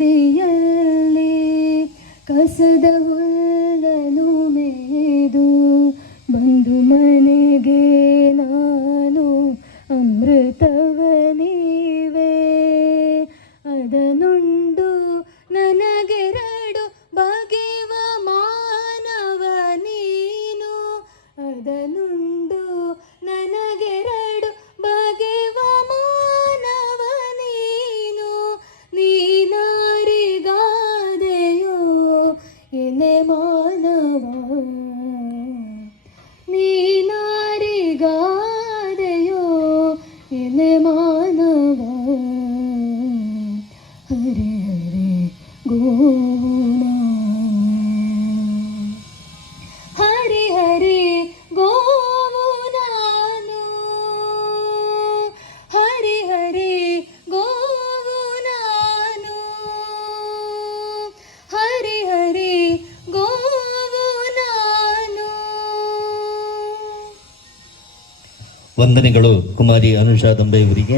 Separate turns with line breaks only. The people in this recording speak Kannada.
ಬೀದಿಯಲ್ಲಿ ಕಸದ ಹುಲ್ಲನು ಮೇದು ಬಂದು ಮನೆಗೆ ನಾನು ಅಮೃತವನಿವೆ ಅದನುಂಡು ನನ್ನ ಅದನುಂಡು ನನಗೆರಡು ಬಗೆವ ಮಾನವ ನೀನು ನೀನಾರಿಗಾದೆಯೋ ಎಲೆ ಮಾನವ ನೀನಾರಿಗಾದೆಯೋ ಎಲೆ ಮಾನವ ಹರೆ ಹರೆ ಗೋಣ
ವಂದನೆಗಳು ಕುಮಾರಿ ಅನುಷಾ ದಂಬೆ ಇವರಿಗೆ